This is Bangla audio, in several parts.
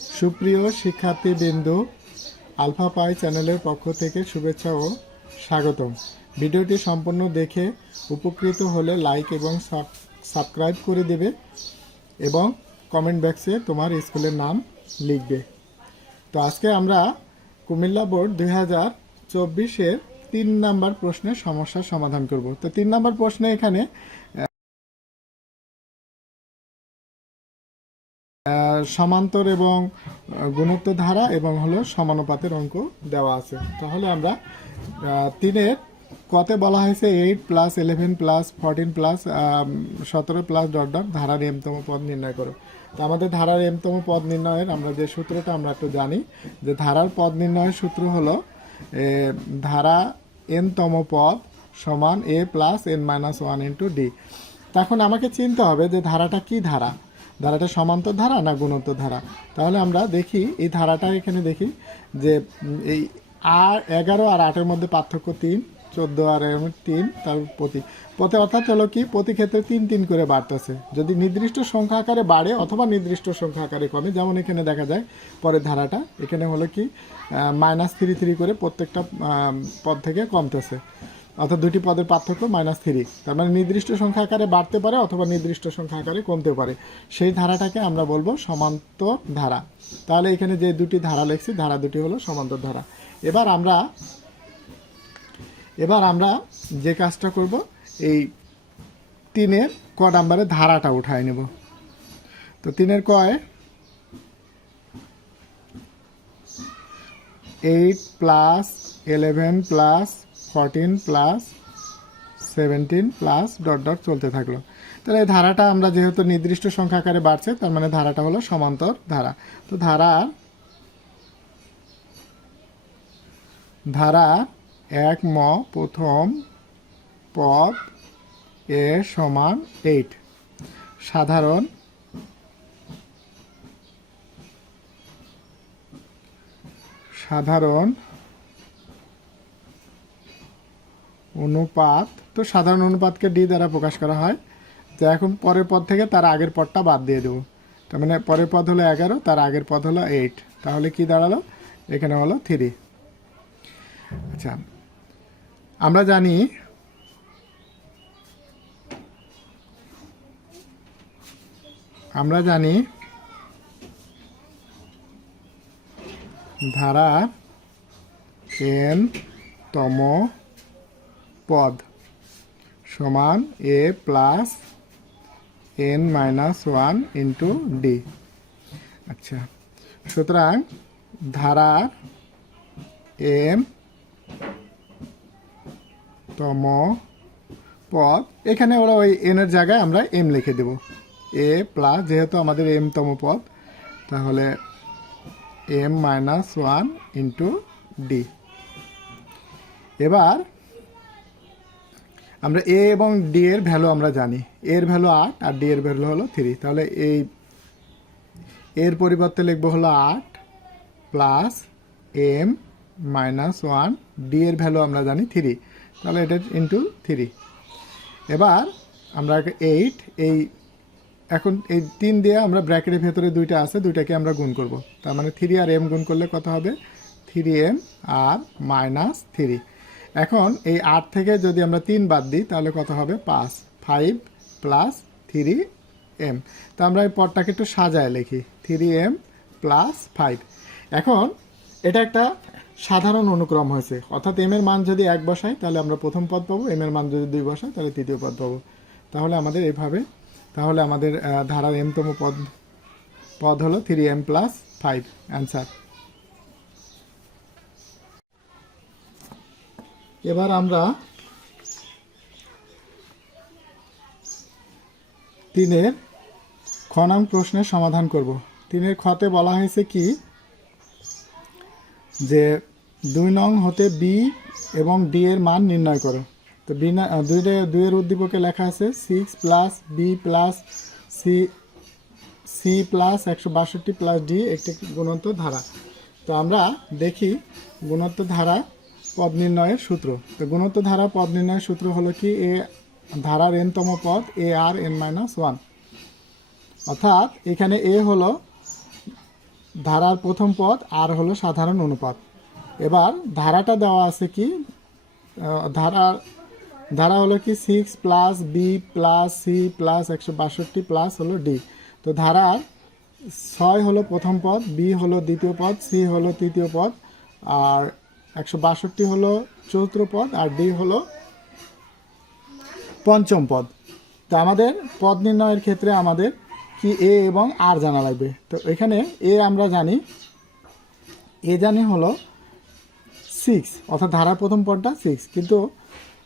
সুপ্রিয় শিক্ষার্থী বিন্দু আলফা পাই চ্যানেলের পক্ষ থেকে শুভেচ্ছা ও স্বাগতম। ভিডিওটি সম্পূর্ণ দেখে উপকৃত হলে লাইক এবং সাবস্ক্রাইব করে দেবে এবং কমেন্ট বক্সে তোমার স্কুলের নাম লিখবে। তো আজকে আমরা কুমিল্লা বোর্ড দুই হাজার চব্বিশের তিন নাম্বার প্রশ্নের সমস্যার সমাধান করব। তো তিন নাম্বার প্রশ্নে এখানে সমান্তর এবং গুণত্ব ধারা এবং হলো সমানুপাতের অঙ্ক দেওয়া আছে। তাহলে আমরা তিনের কতে বলা হয়েছে eight plus eleven plus fourteen plus সতেরো প্লাস ডট ডট ধারার এমতম পদ নির্ণয় করো। তো আমাদের ধারার এমতম পদ নির্ণয়ের আমরা যে সূত্রটা আমরা একটু জানি, যে ধারার পদ নির্ণয়ের সূত্র হলো ধারা এনতম পদ সমান a plus n minus one into d তখন আমাকে চিনতে হবে যে ধারাটা কি ধারা? ধারাটা সমান্তর ধারা না গুণোত্তর ধারা? তাহলে আমরা দেখি, এই ধারাটা এখানে দেখি যে এই আর এগারো আর আটের মধ্যে পার্থক্য তিন, চোদ্দ আর তিন তার প্রতি। পথে অর্থাৎ হলো কি, প্রতি ক্ষেত্রে তিন তিন করে বাড়তেছে। যদি নির্দিষ্ট সংখ্যা আকারে বাড়ে অথবা নির্দিষ্ট সংখ্যা আকারে কমে, যেমন এখানে দেখা যায়, পরের ধারাটা, এখানে হলো কি মাইনাস থ্রি থ্রি করে প্রত্যেকটা পদ থেকে কমতেছে। অর্থাৎ দুটি পদের পার্থক্য মাইনাস থ্রি তার মানে নির্দিষ্ট সংখ্যা আকারে বাড়তে পারে অথবা নির্দিষ্ট সংখ্যা আকারে কমতে পারে। সেই ধারাটাকে আমরা বলব সমান্তর ধারা। তাহলে এখানে যে দুটি ধারা লিখছি, ধারা দুটি হলো সমান্তর ধারা। এবার আমরা এবার আমরা যে কাজটা করব, এই তিনের ক নাম্বারে ধারাটা উঠায় নেব। তো তিনের কয়? Eight plus eleven plus fourteen plus seventeen plus dot dot চলতে থাকল। তাহলে এই ধারাটা আমরা যেহেতু নির্দিষ্ট সংখ্যা আকারে বাড়ছে, তার মানে ধারাটা হলো সমান্তর ধারা। তো ধারা ধারা এক ম প্রথম পদ এ সমান এইট সাধারণ সাধারণ অনুপাত, তো সাধারণ অনুপাতকে ডি দ্বারা প্রকাশ করা হয়। তো এখন পরের পদ থেকে তার আগের পদটা বাদ দিয়ে দেবো। তার মানে পরের পদ হলো এগারো, তার আগের পদ হলো এইট। তাহলে কি দাঁড়াল? এখানে হলো থ্রি। আচ্ছা আমরা জানি আমরা জানি ধারা এন তম পদ সমান a plus n minus one into d আচ্ছা সুতরাং ধারার এম তম পদ, এখানে ওরা ওই এনের জায়গায় আমরা এম লিখে দেব। এ প্লাস যেহেতু আমাদের এম তম পদ, তাহলে m minus one into d এবার আমরা এ এবং ডি এর ভ্যালু আমরা জানি। এর ভ্যালু আট আর ডি এর ভ্যালু হলো থ্রি তাহলে এই এর পরিবর্তে লিখব হলো আট plus m minus one d এর ভ্যালু আমরা জানি থ্রি তাহলে এটা ইন্টু থ্রি এবার আমরা এইট এই এখন এই তিন দিয়ে আমরা ব্র্যাকেটের ভেতরে দুইটা আছে, দুইটাকে আমরা গুণ করব। তার মানে থ্রি আর এম গুণ করলে কত হবে? থ্রি এম আর মাইনাস থ্রি এখন এই আট থেকে যদি আমরা তিন বাদ দিই, তাহলে কত হবে? পাঁচ। ফাইভ প্লাস থ্রি এম তো আমরা এই পদটাকে একটু সাজায় লিখি। থ্রি এম প্লাস ফাইভ এখন এটা একটা সাধারণ অনুক্রম হয়েছে। অর্থাৎ এম এর মান যদি এক বসাই, তাহলে আমরা প্রথম পদ পাবো। এম এর মান যদি দুই বসাই, তাহলে তৃতীয় পদ পাবো। তাহলে আমাদের এভাবে, তাহলে আমাদের ধারার এমতম পদ পদ হলো three m plus five answer এবার আমরা তিনের খ নং প্রশ্নের সমাধান করব। তিনের খতে বলা হয়েছে কি? যে দুই নং হতে বি এবং ডি এর মান নির্ণয় করো। তো বি না দুইয়ের উদ্দীপকে লেখা আছে six plus b plus c c plus একশো বাষট্টি প্লাস ডি একটি গুণোত্তর ধারা। তো আমরা দেখি গুণোত্তর ধারা পদ নির্ণয়ের সূত্র। তো গুণত্ব ধারা পদ নির্ণয়ের সূত্র হলো কি? এ ধারার এনতম পদ, a r n minus one অর্থাৎ এখানে এ হলো ধারার প্রথম পদ, আর হলো সাধারণ অনুপাত। এবার ধারাটা দেওয়া আছে কি? ধারা ধারা হলো কি? Six plus b plus c plus একশো বাষট্টি প্লাস হলো ডি তো ধারার ছয় হলো প্রথম পদ বি হলো দ্বিতীয় পদ সি হলো তৃতীয় পদ, আর একশো বাষট্টি হলো চতুর্থ পদ আর ডি হলো পঞ্চম পদ। তো আমাদের পদ নির্ণয়ের ক্ষেত্রে আমাদের কি এ এবং আর জানা লাগবে। তো এখানে এ আমরা জানি, এ জানি হলো সিক্স অর্থাৎ ধারা প্রথম পদটা সিক্স কিন্তু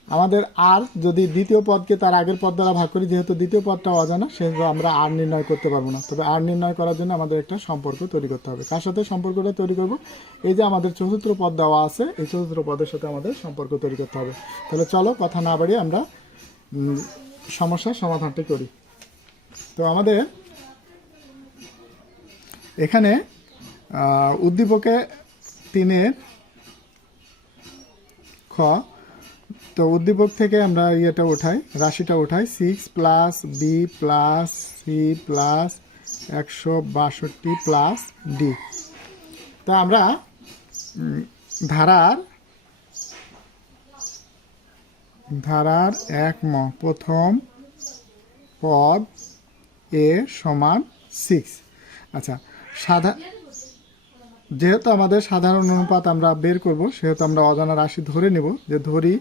আমাদের আর যদি দ্বিতীয় পদকে তার আগের পদ দ্বারা ভাগ করি, যেহেতু দ্বিতীয় পদটা অজানা, সেহেতু আমরা আর নির্ণয় করতে পারব না। তবে আর নির্ণয় করার জন্য আমাদের একটা সম্পর্ক তৈরি করতে হবে। কার সাথে সম্পর্কটা তৈরি করব? এই যে আমাদের চতুর্থ পদ দেওয়া আছে, এই চতুর্থ পদের সাথে আমাদের সম্পর্ক তৈরি করতে হবে। তাহলে চলো কথা না বাড়িয়ে আমরা সমস্যার সমাধানটি করি। তো আমাদের এখানে উদ্দীপকে তিনের খ তো উদ্দীপক থেকে আমরা ইয়েটা উঠাই রাশিটা উঠাই six plus b plus c plus একশো বাষট্টি প্লাস ডি তা আমরা ধারার ধারার এক ম, প্রথম পদ এ সমান সিক্স আচ্ছা সাধা যেহেতু আমাদের সাধারণ অনুপাত আমরা বের করব, সেহেতু আমরা অজানা রাশি ধরে নেব যে ধরি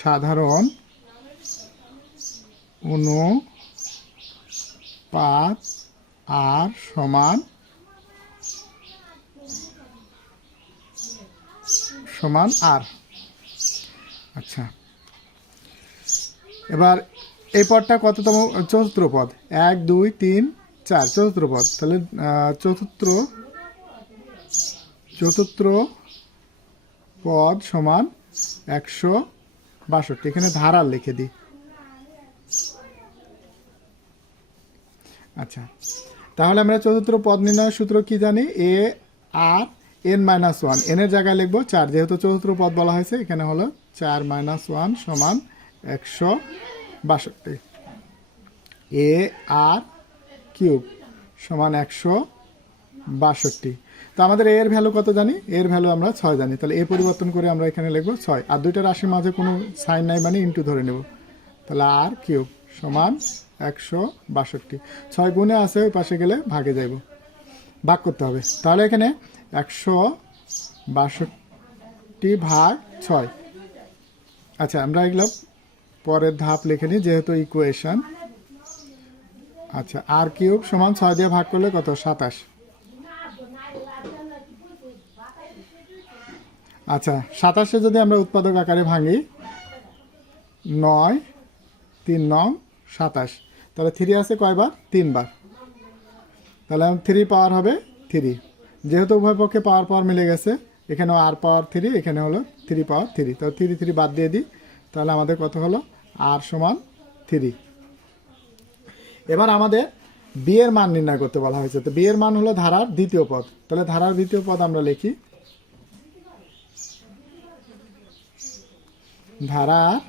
সাধারণ অনুপাত আর সমান সমান আর। আচ্ছা। এবার এই পদটা কততম? চতুর্থ পদ। এক, দুই, তিন, চার। চতুর্থ পদ। তাহলে চতুর্থ চতুর্থ পদ সমান একশো বাষট্টি। এখানে ধারার লিখে দিই। আচ্ছা। তাহলে আমরা চতুর্থ পদ নির্ণয়ের সূত্র কি জানি? A, r, n minus one. এনের জায়গায় লিখব চার। যেহেতু চতুর্থ পদ বলা হয়েছে, এখানে হলো চার মাইনাস ওয়ান সমান একশো বাষট্টি। এ আর কিউব সমান একশো বাষট্টি। তো আমাদের এর ভ্যালু কত জানি? এর ভ্যালু আমরা ছয় জানি। তাহলে এ পরিবর্তন করে আমরা এখানে লিখব ছয়। আর দুইটা রাশির মাঝে কোনো সাইন নাই মানে ইন্টু ধরে নেব। তাহলে আর কিউব সমান একশো বাষট্টি। ছয় গুণে আছে, ওই পাশে গেলে ভাগে যাইব। ভাগ করতে হবে। তাহলে এখানে একশো বাষট্টি ভাগ ছয়। আচ্ছা আমরা এগুলো পরের ধাপ লিখে নিই, যেহেতু ইকুয়েশন আচ্ছা আর কিউব সমান ছয় দিয়ে ভাগ করলে কত? সাতাশ। আচ্ছা সাতাশে যদি আমরা উৎপাদক আকারে ভাঙি, নয়, তিন নং, সাতাশ। তাহলে থ্রি আছে কয়বার? তিনবার। তাহলে থ্রি পাওয়ার হবে থ্রি যেহেতু উভয় পক্ষে পাওয়ার পাওয়ার মিলে গেছে, এখানেও আর পাওয়ার থ্রি এখানে হলো থ্রি পাওয়ার থ্রি তাহলে থ্রি থ্রি বাদ দিয়ে দিই, তাহলে আমাদের কত হলো? আর সমান থ্রি। এবার আমাদের বিয়ের মান নির্ণয় করতে বলা হয়েছে। তো বিয়ের মান হলো ধারার দ্বিতীয় পদ। তাহলে ধারার দ্বিতীয় পদ আমরা লিখি। ধারার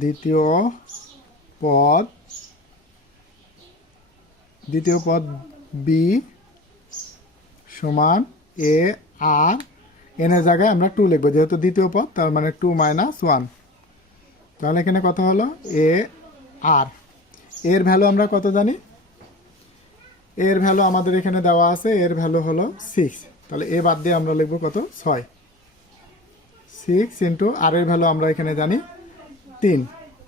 দ্বিতীয় পদ দ্বিতীয় পদ বি সমান এ আর এনের জায়গায় আমরা টু লিখব, যেহেতু দ্বিতীয় পদ, তার মানে টু মাইনাস ওয়ান তাহলে এখানে কত হলো? এ আর এর ভ্যালু আমরা কত জানি? এর ভ্যালু আমাদের এখানে দেওয়া আছে, এর ভ্যালু হলো সিক্স তাহলে এ বাদ দিয়ে আমরা লিখব কত? ছয়। সিক্স ইন্টু আর এর ভ্যালু আমরা এখানে জানি তিন।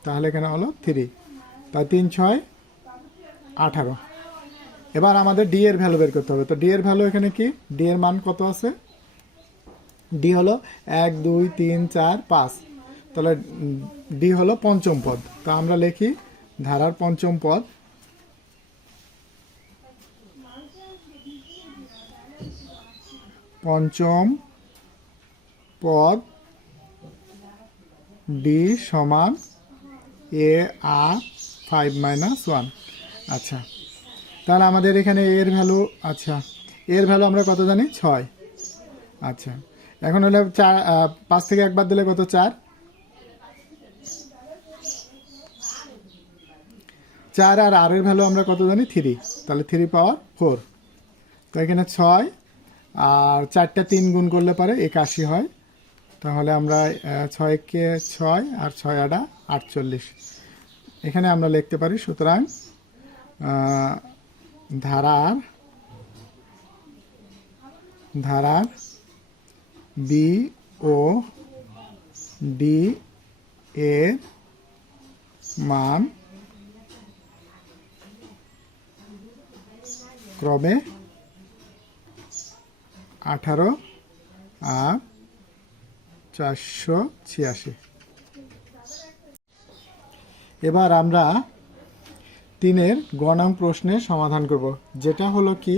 তাহলে এখানে হলো থ্রি তাই তিন, ছয়, আঠারো। এবার আমাদের ডি এর ভ্যালু বের করতে হবে। তো ডি এর ভ্যালু এখানে কি? ডি এর মান কত আছে? ডি হলো এক, দুই, তিন, চার, পাঁচ। তাহলে ডি হলো পঞ্চম পদ। তা আমরা লিখি ধারার পঞ্চম পদ। পঞ্চম পদ ডি সমান a r five minus one আচ্ছা। তাহলে আমাদের এখানে এর ভ্যালু আচ্ছা। এর ভ্যালু আমরা কত জানি? ছয়। আচ্ছা। এখন হলে চার পাঁচ থেকে একবার দিলে কত? চার? চার আর আর এর ভ্যালু আমরা কত জানি? থ্রি। তাহলে থ্রি পাওয়ার ফোর। তো এখানে ছয় আর চারটা তিন গুণ করলে পারে একাশি হয়। তাহলে আমরা ছয়কে ছয় আর ছয় আটা আটচল্লিশ। এখানে আমরা লিখতে পারি, সুতরাং ধারার ধারার বি ও ডি এর মান ক্রমে আঠারো আর চারশো ছিয়াশি। এবার আমরা তিনের গণাম প্রশ্নের সমাধান করব, যেটা হলো কি,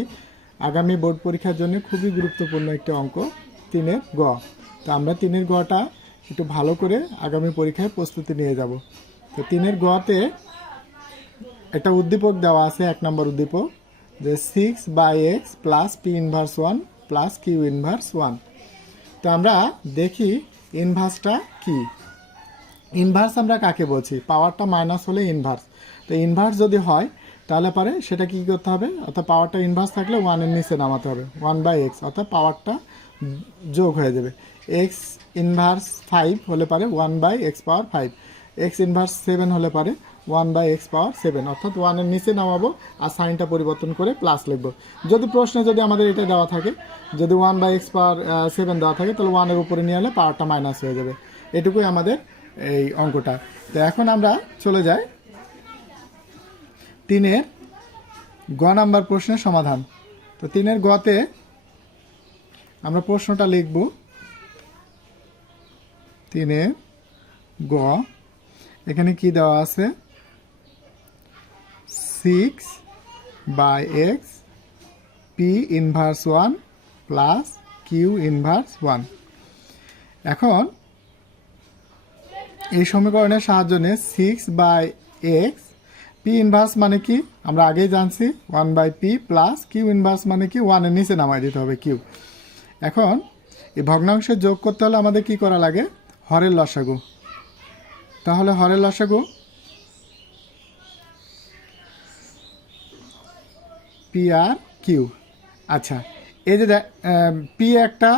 আগামী বোর্ড পরীক্ষার জন্য খুবই গুরুত্বপূর্ণ একটি অঙ্ক। তিনের গ। তো আমরা তিনের গটা একটু ভালো করে আগামী পরীক্ষায় প্রস্তুতি নিয়ে যাব। তো তিনের গতে একটা উদ্দীপক দেওয়া আছে, এক নম্বর উদ্দীপক, যে six by x plus p inverse one plus q inverse one তো আমরা দেখি ইনভার্সটা কি। ইনভার্স আমরা কাকে বলছি? পাওয়ারটা মাইনাস হলে ইনভার্স তো ইনভার্স যদি হয়, তাহলে পারে সেটা কি করতে হবে? অর্থাৎ পাওয়ারটা ইনভার্স থাকলে ওয়ানের নিচে নামাতে হবে। ওয়ান বাই এক্স অর্থাৎ পাওয়ারটা যোগ হয়ে যাবে। এক্স ইনভার্স ফাইভ হলে পারে one by x power five x inverse seven হলে পারে one by x power seven অর্থাৎ ওয়ানের নিচে নামাবো আর সাইনটা পরিবর্তন করে প্লাস লিখব। যদি প্রশ্নে যদি আমাদের এটা দেওয়া থাকে, যদি one by x power seven দেওয়া থাকে, তাহলে ওয়ানের উপরে নিয়ে এলে পাওয়ারটা মাইনাস হয়ে যাবে। এটুকুই আমাদের এই অঙ্কটা। তো এখন আমরা চলে যাই তিনের গ নাম্বার প্রশ্নের সমাধান। তো তিনের গতে আমরা প্রশ্নটা লিখব। তিনে, গ। এখানে কি দেওয়া আছে? Six by x p inverse one plus q inverse one এখন, এই সমীকরণের সাহায্য নিয়ে six by x p inverse মানে কি? আমরা আগেই জানছি one by p plus q inverse মানে কি? ওয়ানের নিচে নামাই দিতে হবে কিউ এখন এই ভগ্নাংশে যোগ করতে হলে আমাদের কি করা লাগে? হরের লসাগু। তাহলে হরের লসাগু পি আর কিউ আচ্ছা এই যে পি একটা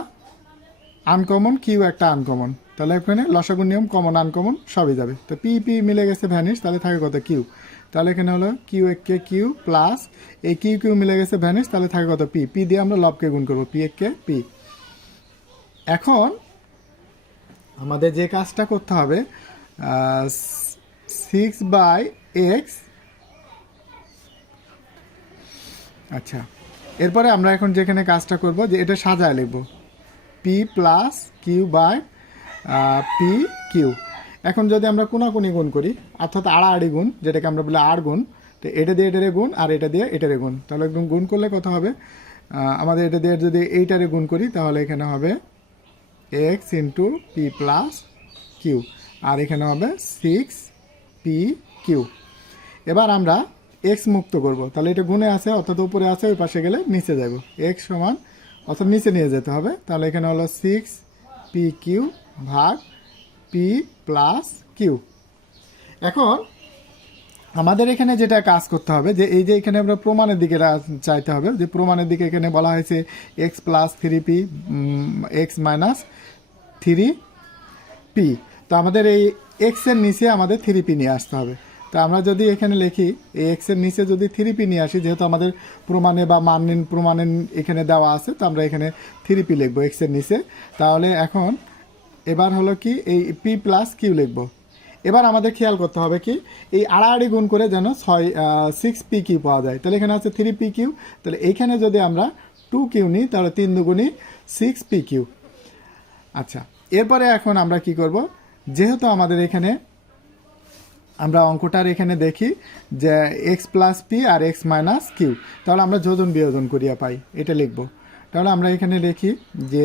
আনকমন কিউ একটা আনকমন তাহলে এখানে লসাগুর নিয়ম কমন আনকমন সবই যাবে। তো পি পি মিলে গেছে ভ্যানিশ তাহলে থাকে কত কিউ তাহলে এখানে হলো কিউ এক কে কিউ প্লাস এই কিউ কিউ মিলে গেছে ভ্যানিশ তাহলে থাকে কত পি পি দিয়ে আমরা লবকে গুণ করব পি এক কে পি এখন আমাদের যে কাজটা করতে হবে সিক্স বাই এক্স আচ্ছা এরপরে আমরা এখন যেখানে কাজটা করব, যে এটা সাজায় লিখব p plus q by p q এখন যদি আমরা কোনাকুনি গুণ করি, অর্থাৎ আড়াআড়ি গুণ, যেটাকে আমরা বলি আড় গুণ, তো এটা দিয়ে এটারে গুণ আর এটা দিয়ে এটারে গুণ। তাহলে একদম গুণ করলে কত হবে? আমাদের এটা দিয়ে যদি এইটারে গুণ করি, তাহলে এখানে হবে x into p plus q আর এখানে হবে সিক্স পি কিউ এবার আমরা এক্স মুক্ত করব। তাহলে এটা গুণে আছে, অর্থাৎ উপরে আছে, ওই পাশে গেলে নিচে যাব। এক্স সমান, অর্থাৎ নিচে নিয়ে যেতে হবে। তাহলে এখানে হলো সিক্স পি কিউ ভাগ পি প্লাস কিউ এখন আমাদের এখানে যেটা কাজ করতে হবে, যে এই যে এখানে আমরা প্রমাণের দিকে চাইতে হবে, যে প্রমাণের দিকে এখানে বলা হয়েছে x plus three p x minus three p তো আমাদের এই এক্সের নিচে আমাদের থ্রি পি নিয়ে আসতে হবে। তো আমরা যদি এখানে লিখি, এই এক্সের নিচে যদি থ্রি পি নিয়ে আসি, যেহেতু আমাদের প্রমাণে বা মান প্রমাণে এখানে দেওয়া আছে, তো আমরা এখানে থ্রি পি লিখব এক্সের নিচে। তাহলে এখন এবার হলো কি, এই পি প্লাস কিউ লিখব। এবার আমাদের খেয়াল করতে হবে কি, এই আড়াআড়ি গুণ করে যেন ছয় সিক্স পি কিউ পাওয়া যায়। তাহলে এখানে আছে থ্রি পি কিউ তাহলে এইখানে যদি আমরা টু কিউ নিই, তাহলে তিন দুগুণই সিক্স পি কিউ আচ্ছা এরপরে এখন আমরা কি করব, যেহেতু আমাদের এখানে আমরা অঙ্কটার এখানে দেখি যে এক্স প্লাস পি আর এক্স মাইনাস কিউ তাহলে আমরা যোজন বিয়োজন করিয়া পাই, এটা লিখব। তাহলে আমরা এখানে লিখি যে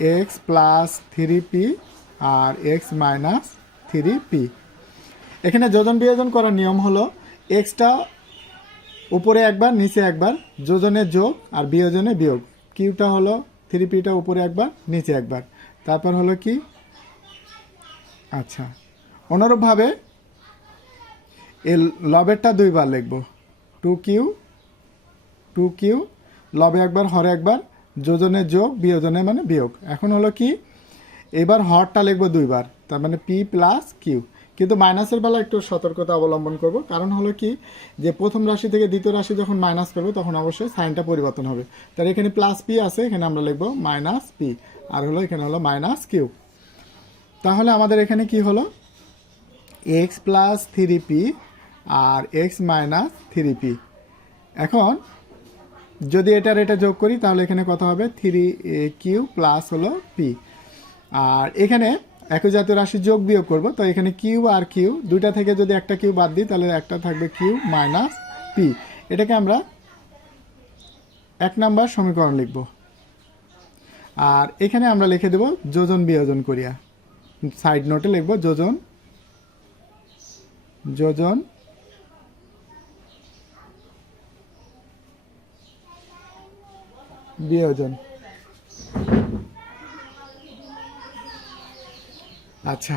এক্স প্লাস থ্রি পি আর এক্স মাইনাস থ্রি পি এখানে যোজন বিয়োজন করার নিয়ম হলো এক্সটা উপরে একবার, নিচে একবার, যোজনে যোগ আর বিয়োজনে বিয়োগ। কিউটা হলো থ্রি পিটা উপরে একবার, নিচে একবার। তারপর হলো কি? আচ্ছা অনুরূপভাবে এই লবেরটা দুইবার লিখব। টু কিউ টু কিউ লবে একবার, হরে একবার যোজনে যোগ বিয়োজনে মানে বিয়োগ। এখন হলো কি, এবার হরটা লিখব দুইবার, তার মানে পি প্লাস কিউ। কিন্তু মাইনাসের বেলা একটু সতর্কতা অবলম্বন করব, কারণ হলো কি, যে প্রথম রাশি থেকে দ্বিতীয় রাশি যখন মাইনাস করব, তখন অবশ্যই সাইনটা পরিবর্তন হবে। তার এখানে প্লাস পি আছে, এখানে আমরা লিখব মাইনাস পি, আর হলো এখানে হলো মাইনাস কিউ। তাহলে আমাদের এখানে কি হলো? এক্স প্লাস থ্রি পি আর এক্স মাইনাস থ্রি পি। এখন যদি এটার এটা যোগ করি, তাহলে এখানে কত হবে? থ্রি কিউ প্লাস হলো পি আর এখানে একই জাতীয় রাশি যোগ বিয়োগ করব, তো এখানে কিউ আর কিউ দুইটা থেকে যদি একটা কিউ বাদ দিই, তাহলে একটা থাকবে কিউ মাইনাস পি এটাকে আমরা এক নাম্বার সমীকরণ লিখব। আর এখানে আমরা লিখে দেব যোজন বিয়োজন করিয়া। সাইড নোটে লিখব যোজন যোজন বিয়োজন আচ্ছা।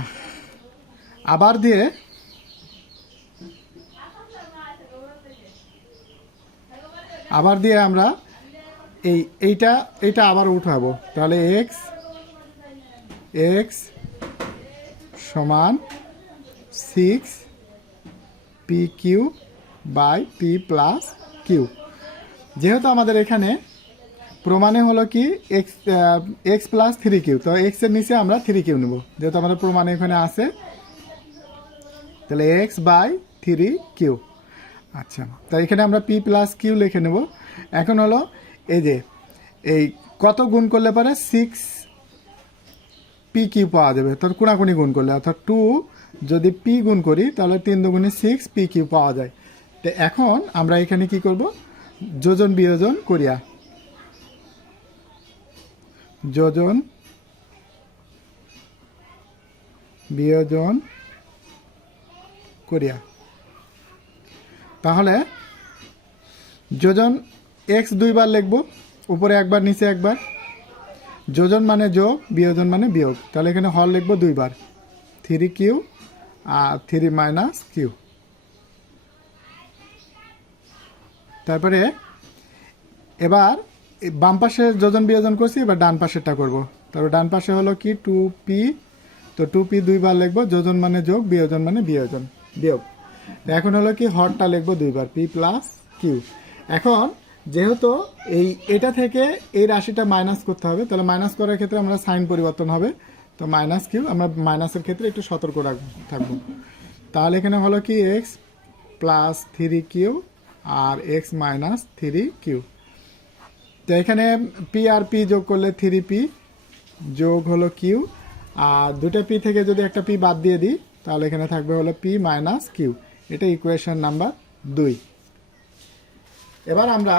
আবার দিয়ে? আবার দিয়ে আমরা এই, এইটা এইটা আবার উঠাবো। তাহলে এক্স এক্স সমান six p q by p plus q যেহেতু আমাদের এখানে প্রমাণে হলো কি x x plus three q তো এক্সের নিচে আমরা থ্রি কিউ নেব। যেহেতু আমাদের প্রমাণে এখানে আছে, তাহলে এক্স বাই থ্রি কিউ আচ্ছা তো এখানে আমরা পি প্লাস কিউ লিখে নেব। এখন হলো এই যে, এই কত গুণ করলে পরে সিক্স পি কিউ পাওয়া যাবে? তার কোনাকুনি গুণ করলে, অর্থাৎ টু যদি পি গুণ করি, তাহলে তিন দুগুণে সিক্স পি কিউ পাওয়া যায়। তো এখন আমরা এখানে কি করব? যোজন বিয়োজন করিয়া যোজন, বিয়োজন করিয়া। তাহলে যোজন এক্স দুইবার লিখব, উপরে একবার, নিচে একবার। যোজন মানে যোগ, বিয়োজন মানে বিয়োগ। তাহলে এখানে হল লিখব দুইবার। থ্রি কিউ আর থ্রি মাইনাস কিউ। তারপরে এবার বাম পাশে যোজন বিয়োজন করছি, এবার ডান পাশেরটা করব। তারপর ডান পাশে হলো কি? টু পি তো টু পি দুইবার লিখব, যোজন মানে যোগ, বিয়োজন মানে বিয়োজন, বিয়োগ। এখন হলো কি? হরটা লিখব দুইবার পি প্লাস কিউ এখন যেহেতু এই, এটা থেকে এই রাশিটা মাইনাস করতে হবে, তাহলে মাইনাস করার ক্ষেত্রে আমরা সাইন পরিবর্তন হবে। তো মাইনাস কিউ আমরা মাইনাসের ক্ষেত্রে একটু সতর্ক রাখব থাকব। তাহলে এখানে হলো কি? এক্স প্লাস থ্রি কিউ আর এক্স মাইনাস থ্রি কিউ তো এখানে পি আর পি যোগ করলে থ্রি পি যোগ হলো কিউ আর দুটো পি থেকে যদি একটা পি বাদ দিয়ে দিই, তাহলে এখানে থাকবে হলো পি মাইনাস কিউ এটা ইকুয়েশন নাম্বার দুই। এবার আমরা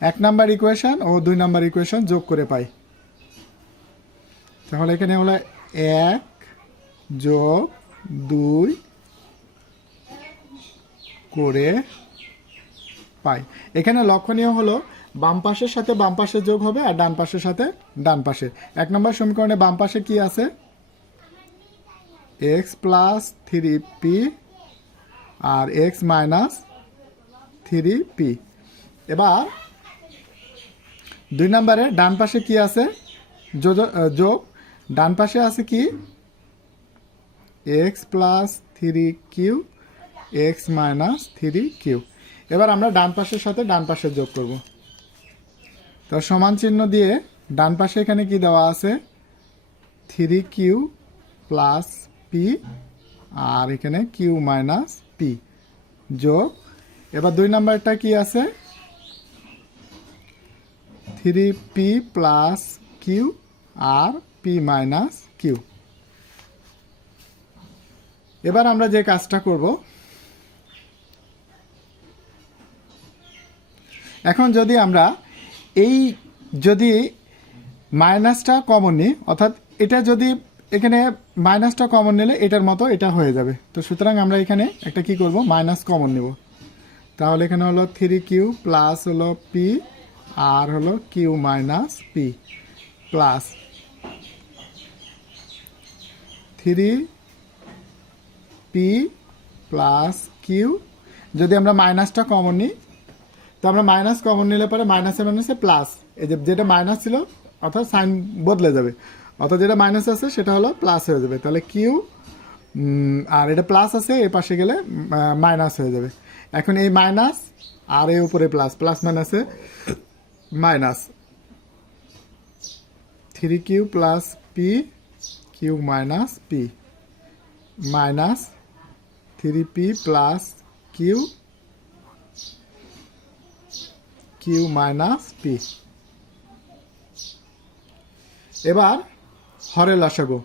এক নাম্বার ইকুয়েশন ও দুই নাম্বার ইকুয়েশন যোগ করে পাই। তাহলে এখানে হলো এক যোগ দুই করে পাই। এখানে লক্ষণীয় হলো বাম পাশের সাথে বাম পাশে যোগ হবে আর ডান পাশের সাথে ডান পাশে। এক নম্বর সমীকরণে বাম পাশে কি আছে? এক্স প্লাস থ্রি পি আর এক্স মাইনাস থ্রি পি এবার দুই নম্বরে ডান পাশে কি আছে? যোগ ডান পাশে আছে কি? X plus three q x minus three q এবার আমরা ডান পাশের সাথে ডান পাশে যোগ করব। তো সমান চিহ্ন দিয়ে ডান পাশে এখানে কি দেওয়া আছে? থ্রি কিউ প্লাস পি আর এখানে কিউ মাইনাস পি যোগ। এবার দুই নাম্বারটা কি আছে? থ্রি পি প্লাস কিউ আর পি মাইনাস কিউ এবার আমরা যে কাজটা করব এখন যদি আমরা এই যদি মাইনাসটা কমন নিই, অর্থাৎ এটা যদি এখানে মাইনাসটা কমন নিলে এটার মতো এটা হয়ে যাবে। তো সুতরাং আমরা এখানে একটা কি করব? মাইনাস কমন নেব। তাহলে এখানে হলো থ্রি কিউ প্লাস হলো পি আর হলো q minus p plus three p plus q যদি আমরা মাইনাসটা কমন নিই তো আমরা মাইনাস কমন নিলে পরে মাইনাসে মাইনাসে প্লাস এই যে যেটা মাইনাস ছিল, অর্থাৎ সাইন বদলে যাবে। অর্থাৎ যেটা মাইনাস আছে, সেটা হলো প্লাস হয়ে যাবে। তাহলে কিউ আর এটা প্লাস আছে, এ পাশে গেলে মাইনাস হয়ে যাবে। এখন এই মাইনাস আর এর উপরে প্লাস প্লাস মাইনাসে minus three q plus p q minus p minus three p plus q q minus p এবার হরে লাসাগো।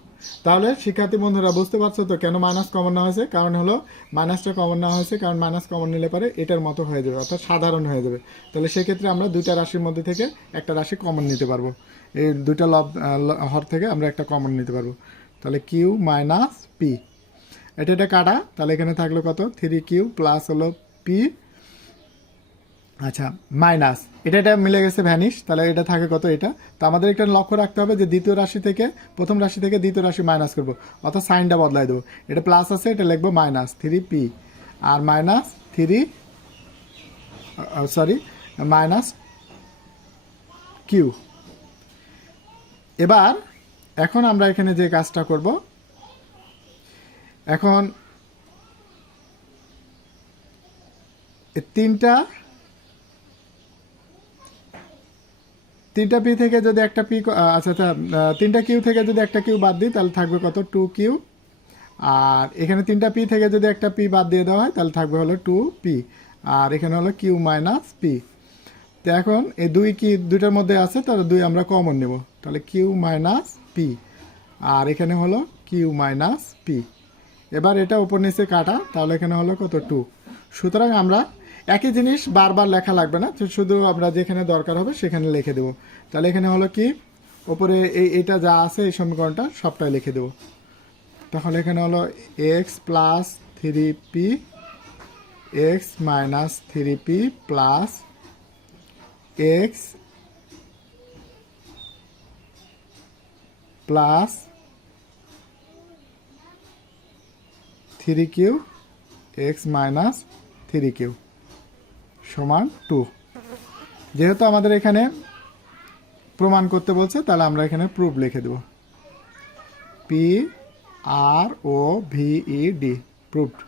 তাহলে, শিক্ষার্থী বন্ধুরা, বুঝতে পারছ তো কেন মাইনাস কমন নেওয়া হয়েছে? কারণ হলো মাইনাসটা কমন নেওয়া হয়েছে, কারণ মাইনাস কমন নিলে পরে এটার মতো হয়ে যাবে, অর্থাৎ সাধারণ হয়ে যাবে। তাহলে সেক্ষেত্রে আমরা দুইটা রাশির মধ্যে থেকে একটা রাশি কমন নিতে পারব। এই দুইটা লব হর থেকে আমরা একটা কমন নিতে পারব। তাহলে কিউ মাইনাস পি এটা এটা কাটা, তাহলে এখানে থাকল কত? থ্রি কিউ প্লাস হলো পি আচ্ছা মাইনাস এটা এটা মিলে গেছে ভ্যানিশ তাহলে এটা থাকে কত এটা? তো আমাদের একটা লক্ষ্য রাখতে হবে যে দ্বিতীয় রাশি থেকে, প্রথম রাশি থেকে দ্বিতীয় রাশি মাইনাস করব, অর্থাৎ সাইনটা বদলাই দেবো। এটা প্লাস আছে, এটা লিখব minus three P R minus three sorry minus q এবার, এখন আমরা এখানে যে কাজটা করব, এখন তিনটা তিনটা পি থেকে যদি একটা পি আচ্ছা আচ্ছা তিনটা কিউ থেকে যদি একটা কিউ বাদ দিই, তাহলে থাকবে কত? Two Q. আর এখানে তিনটা পি থেকে যদি একটা পি বাদ দিয়ে দেওয়া হয়, তাহলে থাকবে হলো টু পি। আর এখানে হলো কিউ মাইনাস পি। তো এখন এই দুই কি, দুইটার মধ্যে আছে, তাহলে দুই আমরা কমন নেব। তাহলে কিউ মাইনাস পি। আর এখানে হলো কিউ মাইনাস পি। এবার এটা উপর নিচে কাটা, তাহলে এখানে হলো কত? টু। সুতরাং আমরা একই জিনিস বারবার লেখা লাগবে না শুধু আমরা যেখানে দরকার হবে সেখানে লিখে দেবো। তাহলে এখানে হলো কি উপরে এই এটা যা আছে এই সমীকরণটা সবটাই লিখে দেবো। তাহলে এখানে হলো x plus three p x minus three p plus x plus three q x minus three q সমান টু। যেহেতু আমাদের এখানে প্রমাণ করতে বলছে, তাহলে আমরা এখানে প্রুফ লিখে দেব। P R O V E D proofed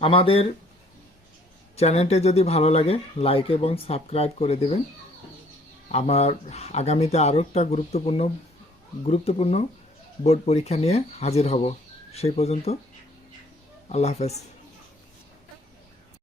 আমাদের চ্যানেলটি যদি ভালো লাগে লাইক এবং সাবস্ক্রাইব করে দেবেন। আমার আগামীতে আরও একটা গুরুত্বপূর্ণ গুরুত্বপূর্ণ বোর্ড পরীক্ষা নিয়ে হাজির হব। সেই পর্যন্ত আল্লাহ হাফেজ।